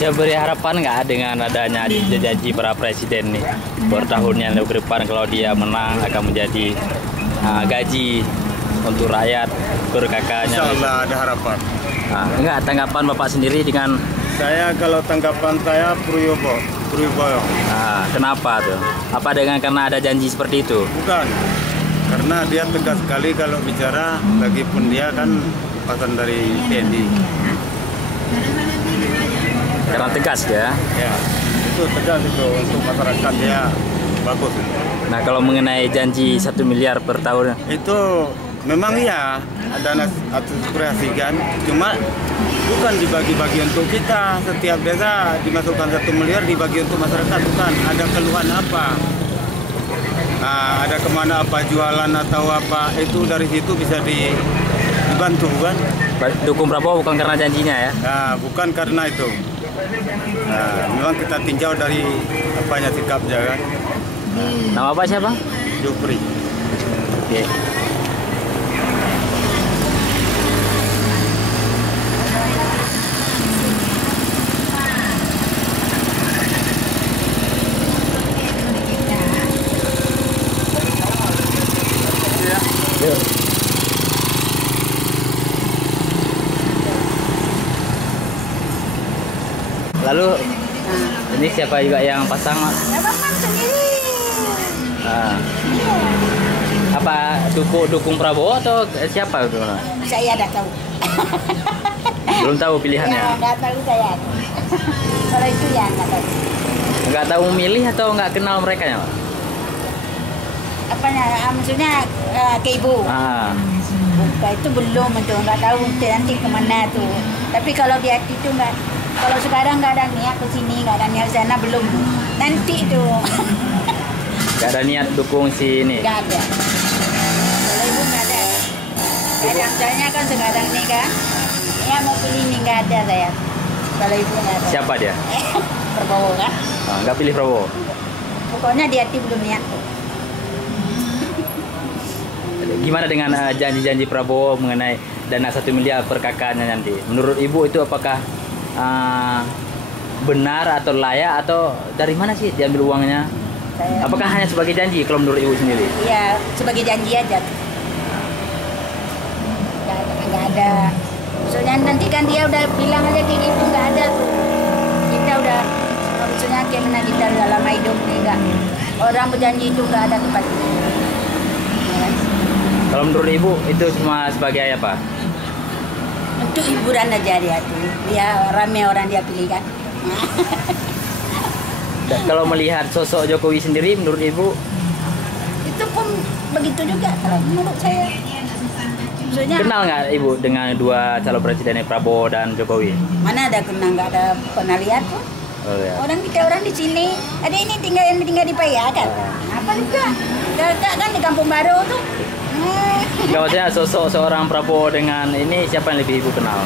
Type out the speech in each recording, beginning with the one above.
Ya beri harapan nggak dengan adanya janji para presiden nih bertahun yang ke depan kalau dia menang akan menjadi gaji untuk rakyat per kakaknya. Insya Allah ada harapan. Enggak, tanggapan Bapak sendiri dengan Saya kalau tanggapan saya Purwoboyo. kenapa tuh? Apa karena ada janji seperti itu? Bukan, karena dia tegas sekali kalau bicara, lagipun dia kan pasan dari TNI. Karena tegas ya. Ya, itu tegas itu untuk masyarakat dia bagus. Nah kalau mengenai janji 1 miliar per tahun, Itu memang iya ada aspirasi kan, cuma bukan dibagi-bagi untuk kita. Setiap desa dimasukkan 1 miliar dibagi untuk masyarakat, bukan. Ada keluhan apa? Ada kemana apa jualan atau apa, itu dari situ bisa dibantu kan? dukung Prabowo bukan karena janjinya ya? Bukan karena itu. Memang kita tinjau dari apanya sikapnya kan. Nama Bapak siapa? Jupri. Oke. Yuk. Lalu ini siapa juga yang pasang? Bapak sendiri. Apa dukung Prabowo atau siapa? Saya tidak tahu. Belum tahu pilihannya. Nggak tahu saya. Kalau itu ya nggak tahu. Nggak tahu memilih atau nggak kenal mereka ya? Apanya? Maksudnya ke ibu. Bukan itu belum itu nggak tahu nanti kemana tuh. Tapi kalau di hati itu nggak. Kalau sekarang nggak ada niat ke sini, nggak ada niat ke sana belum. Nanti tuh. Nggak ada niat dukung si ini. Nggak ada. Kalau ibu nggak ada. Kadang-kadangnya kan sekarang nih kan. Ya mau pilih ini nggak ada saya. Kalau ibu nggak ada. Siapa dia? Prabowo kan? Nggak pilih Prabowo. Pokoknya di hati belum niat. Gimana dengan janji-janji Prabowo mengenai dana 1 miliar per kakaknya nanti? Menurut Ibu itu apakah benar atau layak atau dari mana sih diambil uangnya? Apakah hanya sebagai janji kalau menurut Ibu sendiri? Iya, sebagai janji aja. Nggak ada. Maksudnya nanti kan dia udah bilang aja kayak gitu, nggak ada tuh. Kita udah, maksudnya gimana kita udah lama hidup nih, nggak. Orang berjanji itu nggak ada tempatnya. Kalau menurut Ibu itu cuma sebagai apa? Untuk hiburan aja dia tuh. Ya rame orang dia pilih kan. Kalau melihat sosok Jokowi sendiri menurut Ibu? Itu pun begitu juga kalau menurut saya. Maksudnya, Kenal nggak Ibu dengan dua calon presidennya Prabowo dan Jokowi? mana ada kenal, nggak ada pernah lihat tuh. Oh, ya. Orang di sini ada ini tinggal di Paya kan? Apa juga? Kakak kan di Kampung Baru tuh. Kalau saya sosok seorang Prabowo dengan ini siapa yang lebih Ibu kenal?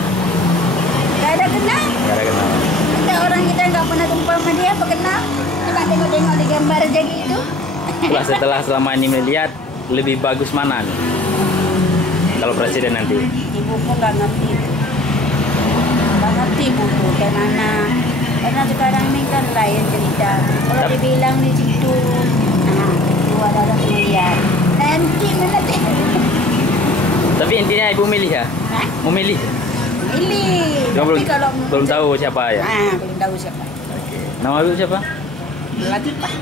Gak ada kenal. Nggak ada kenal. Kita orang kita nggak pernah jumpa sama dia, apa kenal? Cuma tengok-tengok di gambar aja gitu. Setelah selama ini melihat lebih bagus mana nih? Kalau presiden nanti? Ibu pun nggak ngerti. Nggak ngerti ibu tuh kayak mana. Karena sekarang ini kan lain cerita. Kalau dibilang di situ, itu ada 1 miliar. Nanti mana deh? Tapi intinya Ibu milih ya? Hah? Memilih? Ini. Cuma Tapi kalau belum tahu siapa ya? Belum tahu siapa. Nama Ibu siapa? Lagi Pak.